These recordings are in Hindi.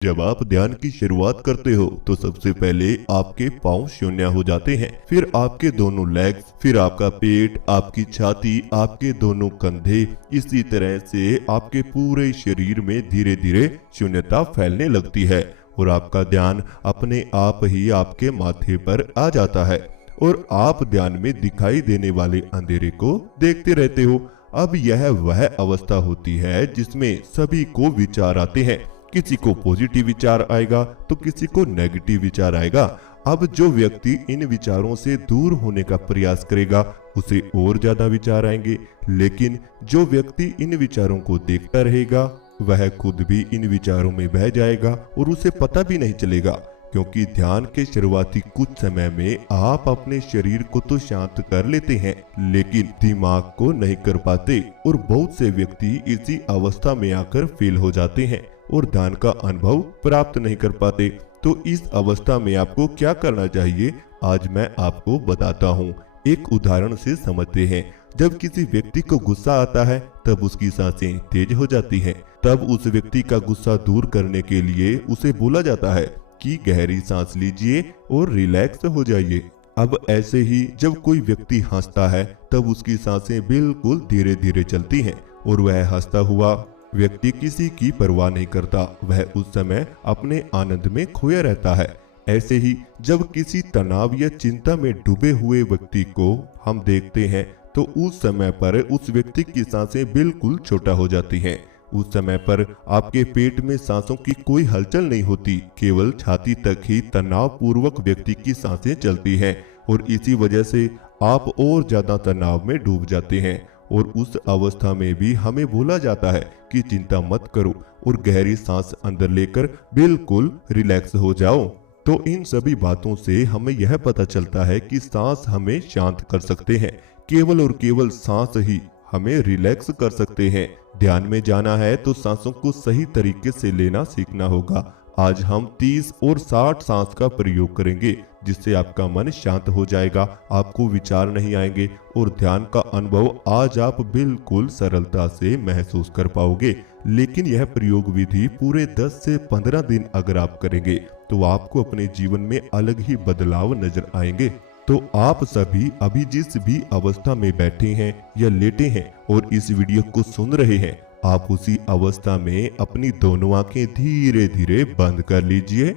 जब आप ध्यान की शुरुआत करते हो तो सबसे पहले आपके पाँव शून्य हो जाते हैं, फिर आपके दोनों लेग्स, फिर आपका पेट, आपकी छाती, आपके दोनों कंधे, इसी तरह से आपके पूरे शरीर में धीरे धीरे शून्यता फैलने लगती है और आपका ध्यान अपने आप ही आपके माथे पर आ जाता है और आप ध्यान में दिखाई देने वाले अंधेरे को देखते रहते हो। अब यह वह अवस्था होती है जिसमें सभी को विचार आते हैं। किसी को पॉजिटिव विचार आएगा तो किसी को नेगेटिव विचार आएगा। अब जो व्यक्ति इन विचारों से दूर होने का प्रयास करेगा उसे और ज्यादा विचार आएंगे, लेकिन जो व्यक्ति इन विचारों को देखता रहेगा वह खुद भी इन विचारों में बह जाएगा और उसे पता भी नहीं चलेगा, क्योंकि ध्यान के शुरुआती कुछ समय में आप अपने शरीर को तो शांत कर लेते हैं लेकिन दिमाग को नहीं कर पाते और बहुत से व्यक्ति इसी अवस्था में आकर फेल हो जाते हैं और ध्यान का अनुभव प्राप्त नहीं कर पाते। तो इस अवस्था में आपको क्या करना चाहिए आज मैं आपको बताता हूँ। एक उदाहरण से समझते हैं। जब किसी व्यक्ति को गुस्सा आता है तब उसकी सांसें तेज हो जाती हैं। तब उस व्यक्ति का गुस्सा दूर करने के लिए उसे बोला जाता है कि गहरी सांस लीजिए और रिलैक्स हो जाइए। अब ऐसे ही जब कोई व्यक्ति हंसता है तब उसकी सांसें बिल्कुल धीरे धीरे चलती हैं और वह हंसता हुआ व्यक्ति किसी की परवाह नहीं करता, वह उस समय अपने आनंद में खोया रहता है। ऐसे ही जब किसी तनाव या चिंता में डूबे हुए व्यक्ति को हम देखते हैं तो उस समय पर उस व्यक्ति की सांसें बिल्कुल छोटा हो जाती हैं। उस समय पर आपके पेट में सांसों की कोई हलचल नहीं होती, केवल छाती तक ही तनाव पूर्वक व्यक्ति की सांसें चलती हैं और इसी वजह से आप और ज्यादा तनाव में डूब जाते हैं। और उस अवस्था में भी हमें बोला जाता है कि चिंता मत करो और गहरी सांस अंदर लेकर बिल्कुल रिलैक्स हो जाओ। तो इन सभी बातों से हमें यह पता चलता है कि सांस हमें शांत कर सकते हैं, केवल और केवल सांस ही हमें रिलैक्स कर सकते हैं। ध्यान में जाना है तो सांसों को सही तरीके से लेना सीखना होगा। आज हम 30 और 60 सांस का प्रयोग करेंगे जिससे आपका मन शांत हो जाएगा, आपको विचार नहीं आएंगे और ध्यान का अनुभव आज आप बिल्कुल सरलता से महसूस कर पाओगे। लेकिन यह प्रयोग विधि पूरे 10 से 15 दिन अगर आप करेंगे तो आपको अपने जीवन में अलग ही बदलाव नजर आएंगे। तो आप सभी अभी जिस भी अवस्था में बैठे हैं या लेटे हैं और इस वीडियो को सुन रहे हैं, आप उसी अवस्था में अपनी दोनों आंखें धीरे धीरे बंद कर लीजिए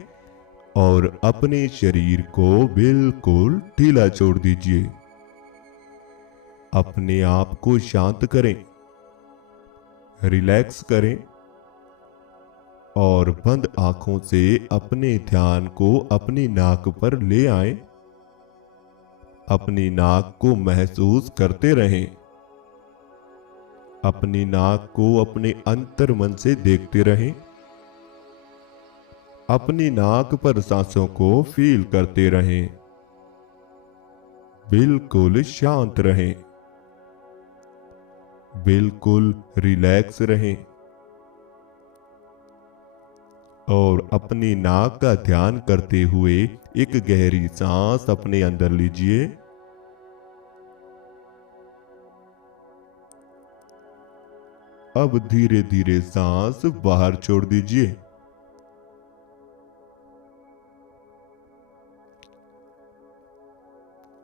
और अपने शरीर को बिल्कुल ढीला छोड़ दीजिए। अपने आप को शांत करें, रिलैक्स करें और बंद आंखों से अपने ध्यान को अपनी नाक पर ले आएं। अपनी नाक को महसूस करते रहें। अपनी नाक को अपने अंतर मन से देखते रहें। अपनी नाक पर सांसों को फील करते रहें। बिल्कुल शांत रहें, बिल्कुल रिलैक्स रहें और अपनी नाक का ध्यान करते हुए एक गहरी सांस अपने अंदर लीजिए। अब धीरे धीरे सांस बाहर छोड़ दीजिए।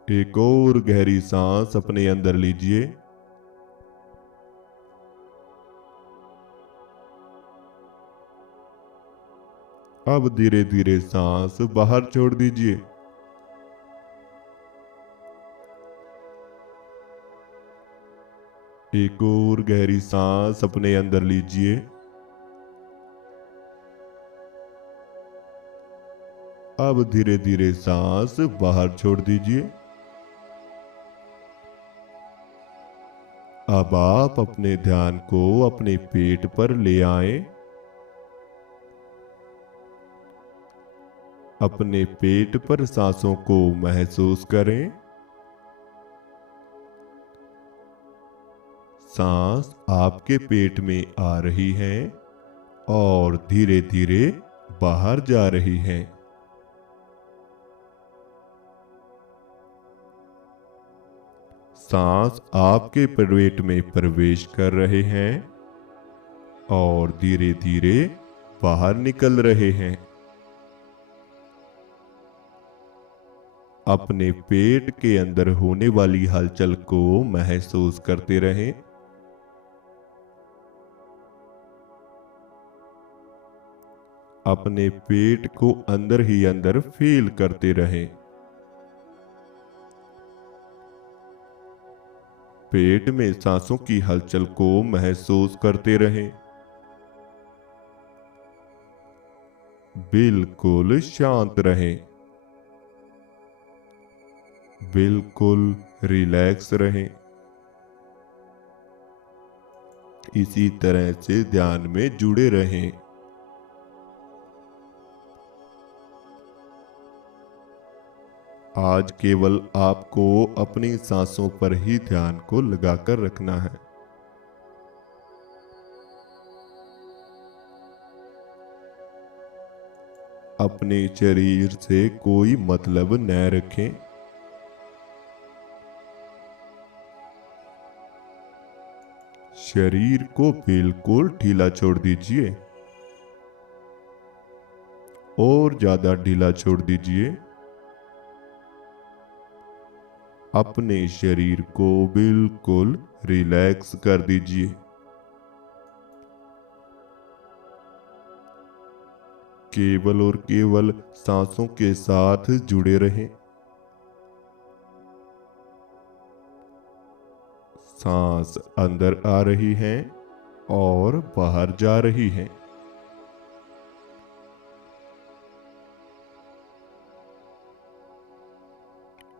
एक और गहरी सांस अपने अंदर लीजिए। अब धीरे धीरे सांस बाहर छोड़ दीजिए। एक और गहरी सांस अपने अंदर लीजिए। अब धीरे धीरे सांस बाहर छोड़ दीजिए। अब आप अपने ध्यान को अपने पेट पर ले आएं। अपने पेट पर सांसों को महसूस करें। सांस आपके पेट में आ रही है और धीरे धीरे बाहर जा रही है। सांस आपके पेट में प्रवेश कर रहे हैं और धीरे धीरे बाहर निकल रहे हैं। अपने पेट के अंदर होने वाली हलचल को महसूस करते रहें। अपने पेट को अंदर ही अंदर फील करते रहें। पेट में सांसों की हलचल को महसूस करते रहें। बिल्कुल शांत रहें। बिल्कुल रिलैक्स रहें। इसी तरह से ध्यान में जुड़े रहें। आज केवल आपको अपनी सांसों पर ही ध्यान को लगाकर रखना है। अपने शरीर से कोई मतलब न रखें। शरीर को बिल्कुल ढीला छोड़ दीजिए और ज्यादा ढीला छोड़ दीजिए। अपने शरीर को बिल्कुल रिलैक्स कर दीजिए। केवल और केवल सांसों के साथ जुड़े रहें। सांस अंदर आ रही है और बाहर जा रही है।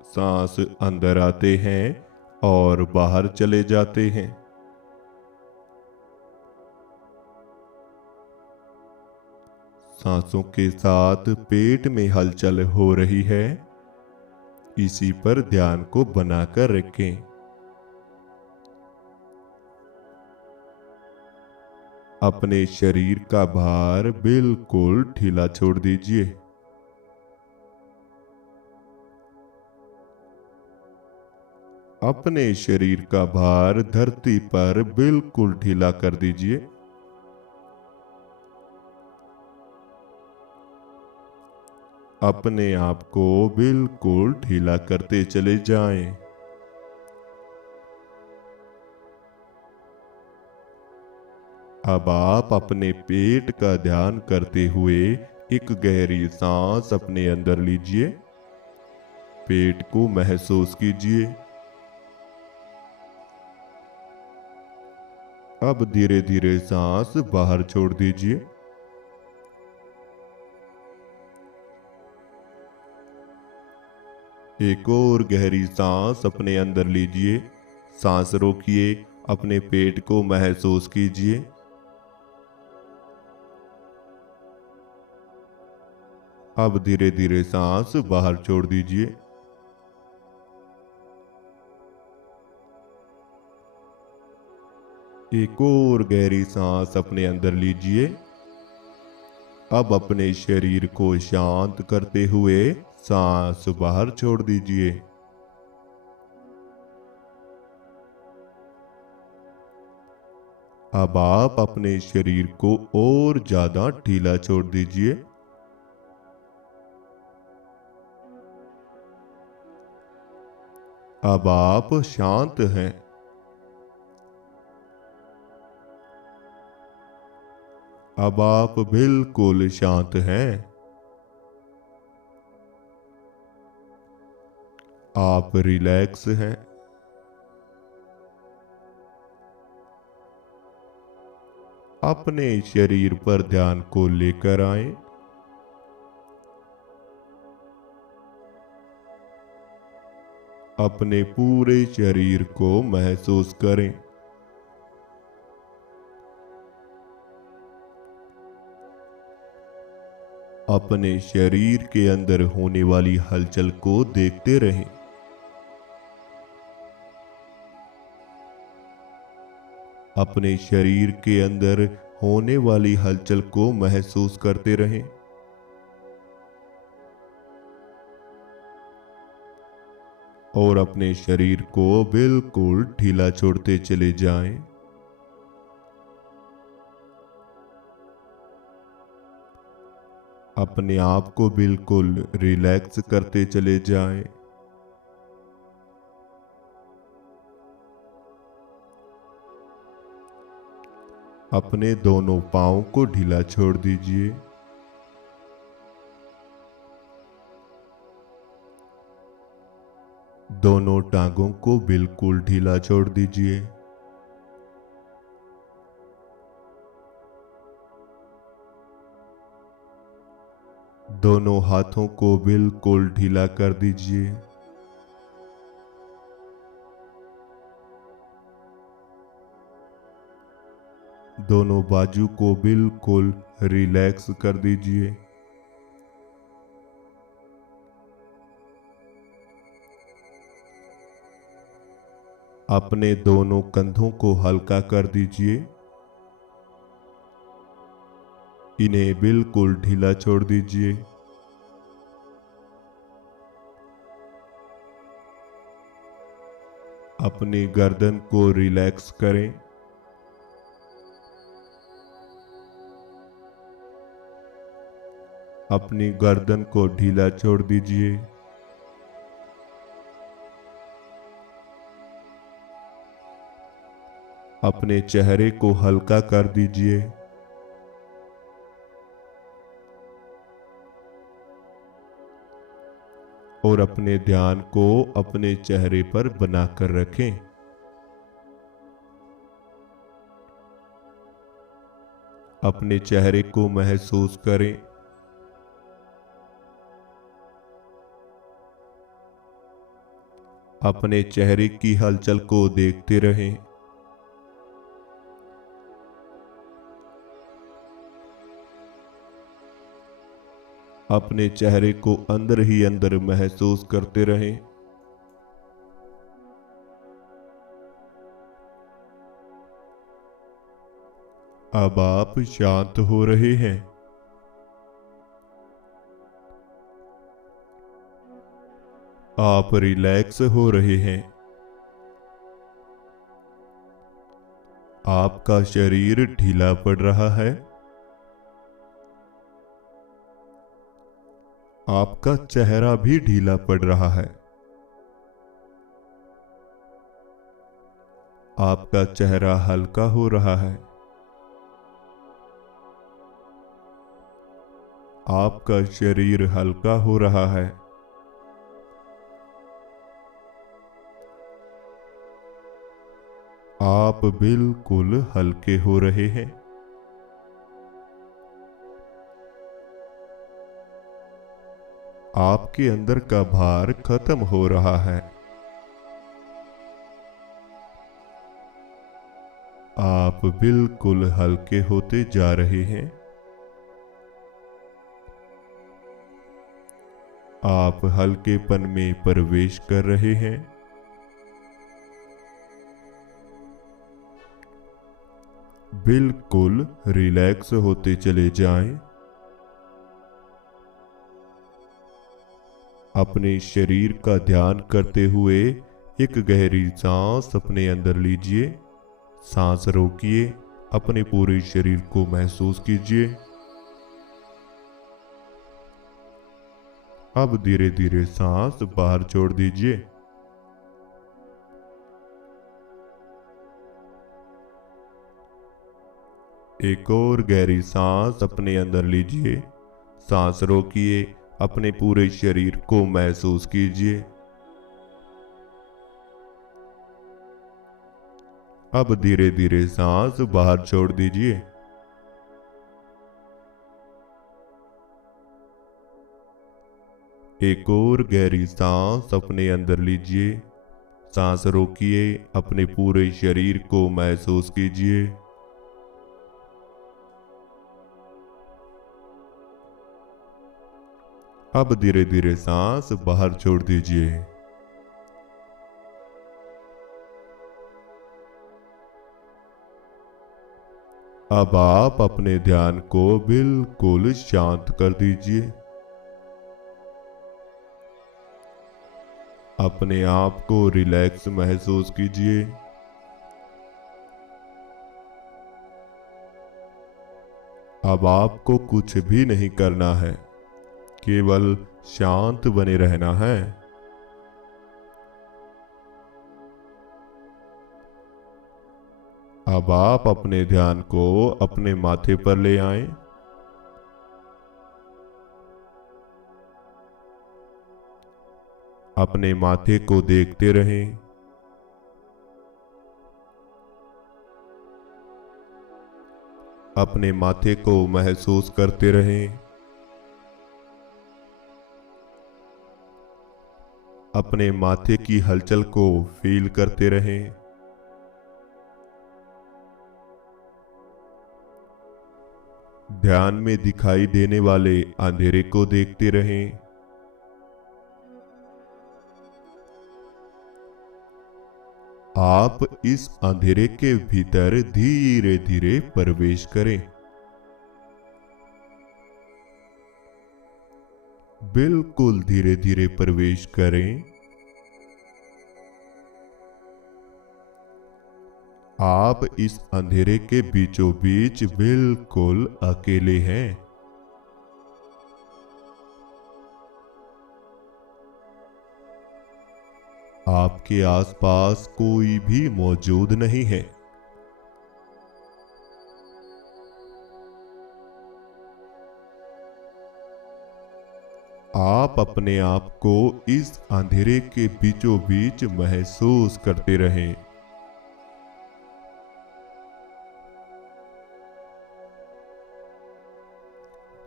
सांस अंदर आते हैं और बाहर चले जाते हैं। सांसों के साथ पेट में हलचल हो रही है। इसी पर ध्यान को बनाकर रखें। अपने शरीर का भार बिल्कुल ढीला छोड़ दीजिए। अपने शरीर का भार धरती पर बिल्कुल ढीला कर दीजिए। अपने आप को बिल्कुल ढीला करते चले जाएं। अब आप अपने पेट का ध्यान करते हुए एक गहरी सांस अपने अंदर लीजिए। पेट को महसूस कीजिए। अब धीरे धीरे सांस बाहर छोड़ दीजिए। एक और गहरी सांस अपने अंदर लीजिए। सांस रोकिए। अपने पेट को महसूस कीजिए। अब धीरे धीरे सांस बाहर छोड़ दीजिए। एक और गहरी सांस अपने अंदर लीजिए। अब अपने शरीर को शांत करते हुए सांस बाहर छोड़ दीजिए। अब आप अपने शरीर को और ज्यादा ढीला छोड़ दीजिए। अब आप शांत हैं। अब आप बिल्कुल शांत हैं। आप रिलैक्स हैं। अपने शरीर पर ध्यान को लेकर आएं। अपने पूरे शरीर को महसूस करें। अपने शरीर के अंदर होने वाली हलचल को देखते रहें। अपने शरीर के अंदर होने वाली हलचल को महसूस करते रहें। और अपने शरीर को बिल्कुल ढीला छोड़ते चले जाएं। अपने आप को बिल्कुल रिलैक्स करते चले जाएं। अपने दोनों पांवों को ढीला छोड़ दीजिए। दोनों टांगों को बिल्कुल ढीला छोड़ दीजिए। दोनों हाथों को बिल्कुल ढीला कर दीजिए। दोनों बाजू को बिल्कुल रिलैक्स कर दीजिए। अपने दोनों कंधों को हल्का कर दीजिए। इन्हें बिल्कुल ढीला छोड़ दीजिए। अपनी गर्दन को रिलैक्स करें। अपनी गर्दन को ढीला छोड़ दीजिए। अपने चेहरे को हल्का कर दीजिए। और अपने ध्यान को अपने चेहरे पर बनाकर रखें। अपने चेहरे को महसूस करें। अपने चेहरे की हलचल को देखते रहें। अपने चेहरे को अंदर ही अंदर महसूस करते रहें। अब आप शांत हो रहे हैं। आप रिलैक्स हो रहे हैं। आपका शरीर ढीला पड़ रहा है। आपका चेहरा भी ढीला पड़ रहा है। आपका चेहरा हल्का हो रहा है। आपका शरीर हल्का हो रहा है। आप बिल्कुल हल्के हो रहे हैं। आपके अंदर का भार खत्म हो रहा है। आप बिल्कुल हल्के होते जा रहे हैं। आप हल्केपन में प्रवेश कर रहे हैं। बिल्कुल रिलैक्स होते चले जाएं। अपने शरीर का ध्यान करते हुए एक गहरी सांस अपने अंदर लीजिए। सांस रोकिए। अपने पूरे शरीर को महसूस कीजिए। अब धीरे धीरे सांस बाहर छोड़ दीजिए। एक और गहरी सांस अपने अंदर लीजिए। सांस रोकिए। अपने पूरे शरीर को महसूस कीजिए। अब धीरे धीरे सांस बाहर छोड़ दीजिए। एक और गहरी सांस अपने अंदर लीजिए। सांस रोकिए। अपने पूरे शरीर को महसूस कीजिए। अब धीरे धीरे सांस बाहर छोड़ दीजिए। अब आप अपने ध्यान को बिल्कुल शांत कर दीजिए। अपने आप को रिलैक्स महसूस कीजिए। अब आपको कुछ भी नहीं करना है। केवल शांत बने रहना है। अब आप अपने ध्यान को अपने माथे पर ले आएं। अपने माथे को देखते रहें। अपने माथे को महसूस करते रहें। अपने माथे की हलचल को फील करते रहें। ध्यान में दिखाई देने वाले अंधेरे को देखते रहें। आप इस अंधेरे के भीतर धीरे धीरे प्रवेश करें। बिल्कुल धीरे धीरे प्रवेश करें। आप इस अंधेरे के बीचों बीच बिल्कुल अकेले हैं। आपके आसपास कोई भी मौजूद नहीं है। आप अपने आप को इस अंधेरे के बीचों बीच महसूस करते रहें।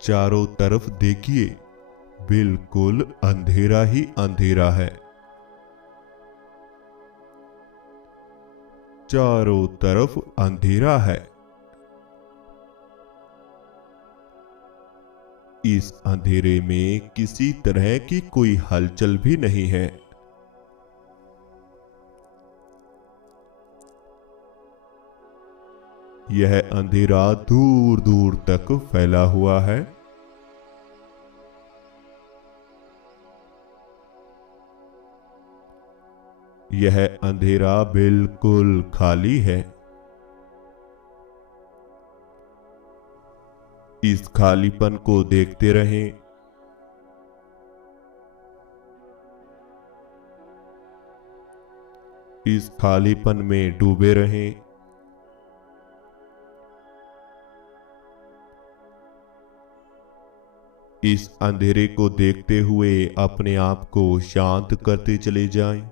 चारों तरफ देखिए, बिल्कुल अंधेरा ही अंधेरा है। चारों तरफ अंधेरा है। इस अंधेरे में किसी तरह की कोई हलचल भी नहीं है। यह अंधेरा दूर दूर तक फैला हुआ है। यह अंधेरा बिल्कुल खाली है। इस खालीपन को देखते रहें। इस खालीपन में डूबे रहें। इस अंधेरे को देखते हुए अपने आप को शांत करते चले जाएं।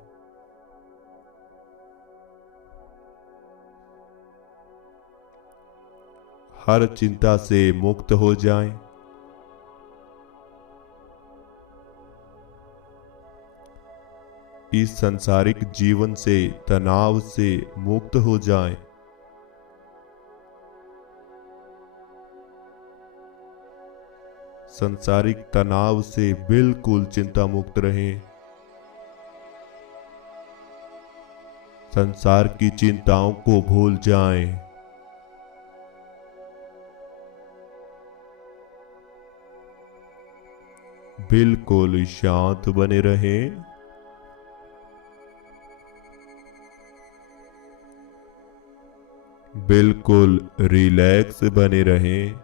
हर चिंता से मुक्त हो जाएं। इस संसारिक जीवन से, तनाव से मुक्त हो जाएं। संसारिक तनाव से बिल्कुल चिंता मुक्त रहें। संसार की चिंताओं को भूल जाएं। बिल्कुल शांत बने रहें। बिल्कुल रिलैक्स बने रहें।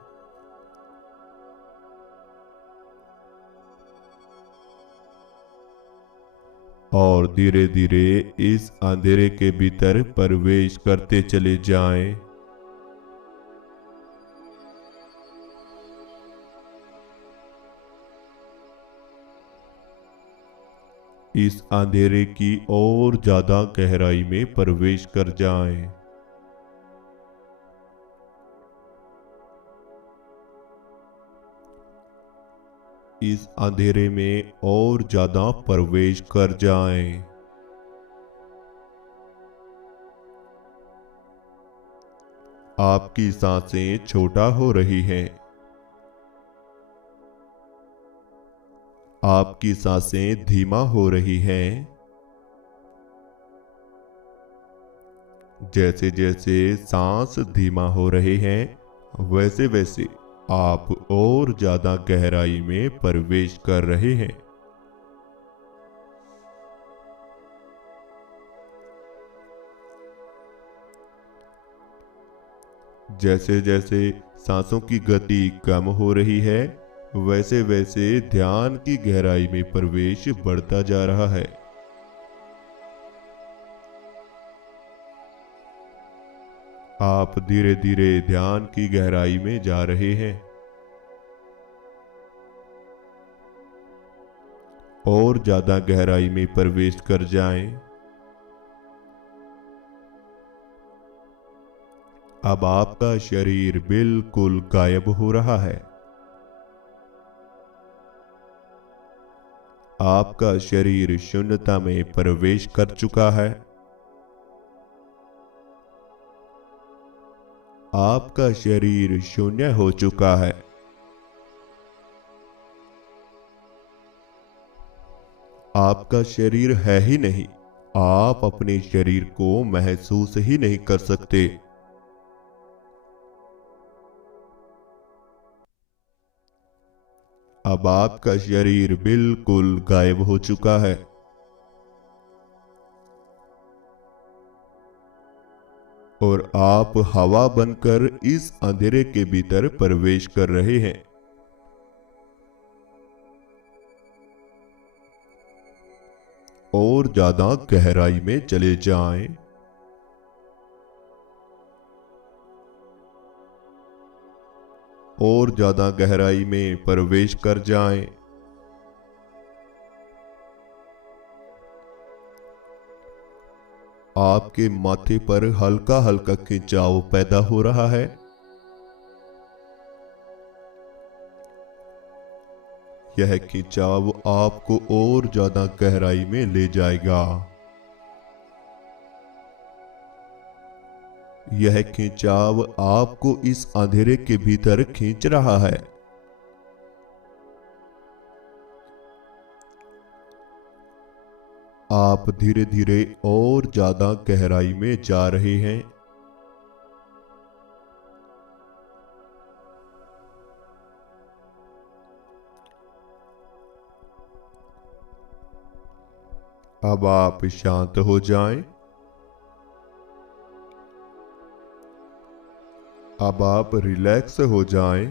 और धीरे धीरे इस अंधेरे के भीतर प्रवेश करते चले जाएं। इस अंधेरे की और ज्यादा गहराई में प्रवेश कर जाएं। इस अंधेरे में और ज्यादा प्रवेश कर जाएं। आपकी सांसें छोटा हो रही हैं। आपकी सांसें धीमा हो रही हैं। जैसे जैसे सांस धीमा हो रहे हैं, वैसे वैसे आप और ज्यादा गहराई में प्रवेश कर रहे हैं। जैसे जैसे सांसों की गति कम हो रही है, वैसे वैसे ध्यान की गहराई में प्रवेश बढ़ता जा रहा है। आप धीरे धीरे ध्यान की गहराई में जा रहे हैं और ज्यादा गहराई में प्रवेश कर जाएं। अब आपका शरीर बिल्कुल गायब हो रहा है। आपका शरीर शून्यता में प्रवेश कर चुका है। आपका शरीर शून्य हो चुका है। आपका शरीर है ही नहीं। आप अपने शरीर को महसूस ही नहीं कर सकते। अब आपका शरीर बिल्कुल गायब हो चुका है। और आप हवा बनकर इस अंधेरे के भीतर प्रवेश कर रहे हैं। और ज्यादा गहराई में चले जाएं। और ज्यादा गहराई में प्रवेश कर जाएं। आपके माथे पर हल्का हल्का खिंचाव पैदा हो रहा है। यह खिंचाव आपको और ज्यादा गहराई में ले जाएगा। यह खिंचाव आपको इस अंधेरे के भीतर खींच रहा है। आप धीरे धीरे और ज्यादा गहराई में जा रहे हैं। अब आप शांत हो जाएं। अब आप रिलैक्स हो जाएं।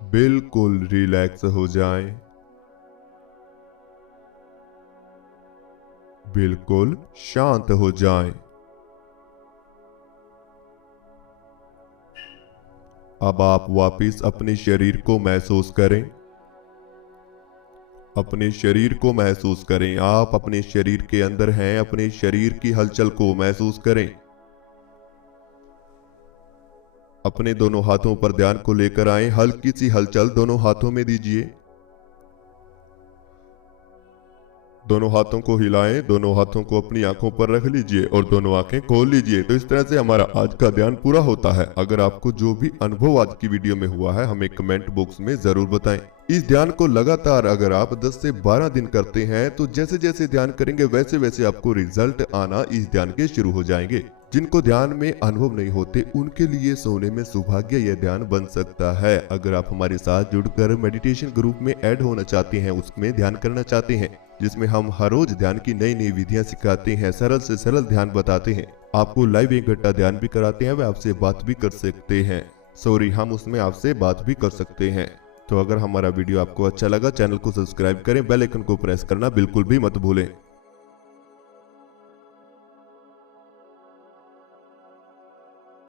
बिल्कुल रिलैक्स हो जाएं। बिल्कुल शांत हो जाएं। अब आप वापस अपने शरीर को महसूस करें। अपने शरीर को महसूस करें। आप अपने शरीर के अंदर हैं। अपने शरीर की हलचल को महसूस करें। अपने दोनों हाथों पर ध्यान को लेकर आएं। हल्की सी हलचल दोनों हाथों में दीजिए। दोनों हाथों को हिलाएं। दोनों हाथों को अपनी आंखों पर रख लीजिए और दोनों आंखें खोल लीजिए। तो इस तरह से हमारा आज का ध्यान पूरा होता है। अगर आपको जो भी अनुभव आज की वीडियो में हुआ है हमें कमेंट बॉक्स में जरूर बताएं। इस ध्यान को लगातार अगर आप 10 से 12 दिन करते हैं तो जैसे जैसे ध्यान करेंगे वैसे वैसे आपको रिजल्ट आना इस ध्यान के शुरू हो जाएंगे। जिनको ध्यान में अनुभव नहीं होते उनके लिए सोने में सौभाग्य यह ध्यान बन सकता है। अगर आप हमारे साथ जुड़कर मेडिटेशन ग्रुप में ऐड होना चाहते हैं, उसमें ध्यान करना चाहते हैं जिसमें हम हर रोज ध्यान की नई नई विधियां सिखाते हैं, सरल से सरल ध्यान बताते हैं, आपको लाइव 1 घंटा ध्यान भी कराते हैं, वे आपसे बात भी कर सकते हैं। हम उसमें आपसे बात भी कर सकते हैं। तो अगर हमारा वीडियो आपको अच्छा लगा चैनल को सब्सक्राइब करें, बेल आइकन को प्रेस करना बिल्कुल भी मत भूलें।